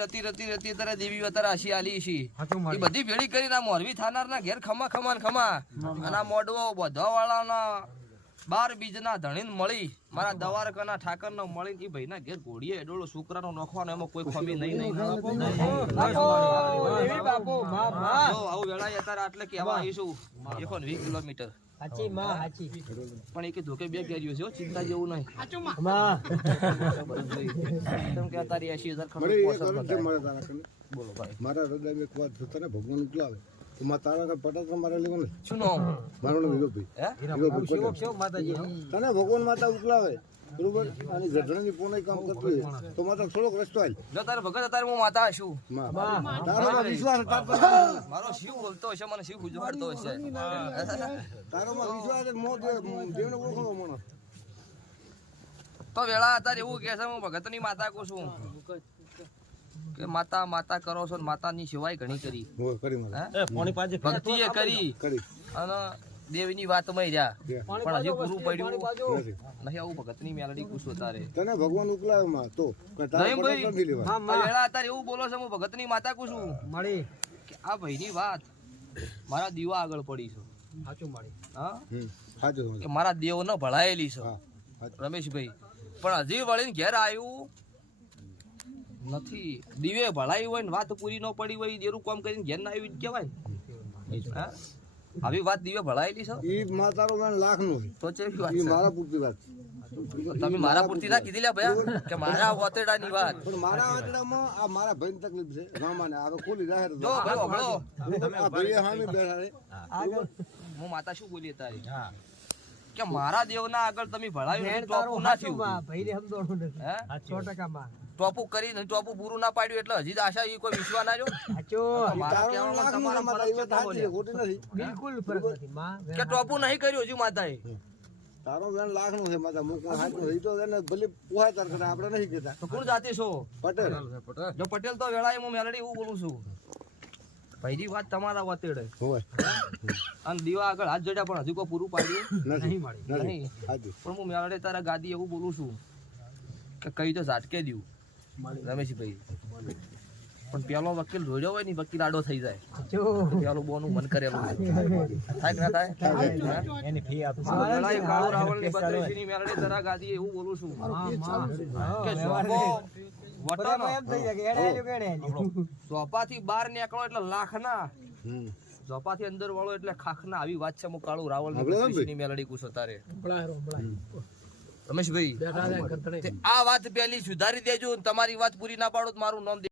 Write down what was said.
રતી તારે દેવી અત્યારે આશી આલી છે એ બધી ભેળી કરી ના મોરવી થાનાર ના ઘેર ખમા ખમા અને આ મોડવો બધા વાળાના 12 બીજના ધણીને મળી મારા દવારકાના ઠાકર નો મળી એ ભાઈ ના ઘેર ઘોડીએ ડોળો છોકરાનો નોખવાનો એમાં કોઈ ખમી નહીં આવું વેળા અત્યારે આટલે કેવા આવીશું 120 કિલોમીટર પણ એક ધોકે બે કેરીઓ છે ચિંતા જેવું નહીં કે અત્યારે 80,000 બોલો ભાઈ મારા હૃદય એક વાત તને ભગવાન ઉકલાવે તો માં તારા પટાત્ર મારે લેવો ને શું નામ મારું નામ હીરોભાઈ તને ભગવાન માતા ઉકલાવે બરોબર અને જઢણની પોણે કામ કરતું હોય તો માતા થોડોક રસ્તો આલ જો તારે ભગત અત્યારે હું માતા છું તારો વિશ્વાસ મારો શિવ બોલતો હશે મને શિવ ગુજવાડતો હશે તારોમાં વિશ્વાસ મોટ દેવને ઓળખો મને તો વેળા અત્યારે એવું કે છે હું ભગતની માતા કહું છું કે માતા માતા કરો છો માતાની સેવાય ઘણી કરી ભક્તિએ કરી અને દેવની વાતમાં રહ્યા પણ હજી પૂરું પડ્યું નહીં આવું ભગતની મેલડી પૂછો તારે તને ભગવાન ઉકલાવે માં તો નહીં ભાઈ વેળા અત્યારે એવું બોલો છે હું ભગતની માતા કહું છું મળી કે આ ભાઈની વાત મારા દીવા આગળ પડી છે સાચું મળી હા સાચું કે મારા દેવ ને ભળાયેલી છે રમેશભાઈ પણ હજી વળીને ઘેર આવ્યું નથી દીવે ભળાઈ હોય ને વાત પૂરી ન પડી હોય દેરું કામ કરીને ઘેર ના આવી કેવાય હા આવી વાત દીવે ભળાયેલી છે ઈ માતારો મેં લાખ નું તો ચેવી વાત ઈ મારા પૂરતી વાત તમે મારા પૂરતી ના કીધી લે ભયા કે મારા વતેડા ની વાત પણ મારા વતેડામાં આ મારા ભાઈની તકલીફ છે રામાને હવે ખોલી જાહેર જો ભાઈ ઓગળો આ ભાઈ હામી બેઠા છે હું માતા શું બોલી તારી કે મારા દેવના આગળ તમે ભળાયું ટોપુ ના થયું ભાઈને સમજણું નથી 100% માં ટોપુ કરીને ટોપુ પૂરું ના પાડ્યું એટલે હજી આશા ઈ કોઈ વિશ્વાસ ના જો બિલકુલ ફરક નથી માં કે ટોપુ નહીં કર્યું હજી માતાએ તારો બેન લાખ નું છે માતા મુક હાથ નું ઈ તો એને ભલે પોહાય તાર કરે આપણે નહીં કહેતા તો કોણ જાતિ છો પટેલ જો પટેલ તો વેળાએ હું મેલડી એવું બોલું છું ભાઈની વાત તમારા વતેડે હોય અને દીવા આગળ હાથ જોડ્યા પણ હજી કોઈ પૂરું પાડ્યું નથી નહીં પણ હું મેલડી તારા ગાદી એવું બોલું છું કે કઈ તો ઝાટકે દઉં રમેશભાઈ પણ પેલો વકીલ રોડ્યો હોય ને વકીલ આડો થઈ જાય પેલું બોનું મન કરેલું થાય કે ના થાય એની ફી આપો કાળુ રાવળ ની બત્રીસી ની મેલડી તારા ગાદી એવું બોલું છું કે ઝોપાથી બહાર નીકળો એટલે લાખ ના ઝોપાથી અંદર વાળો એટલે ખાખ ના આવી વાત છે હું કાળુ રાવળ ની મેલડી કુછો તારે રમેશભાઈ આ વાત પેલી સુધારી દેજો તમારી વાત પૂરી ના પાડો તો મારું નામ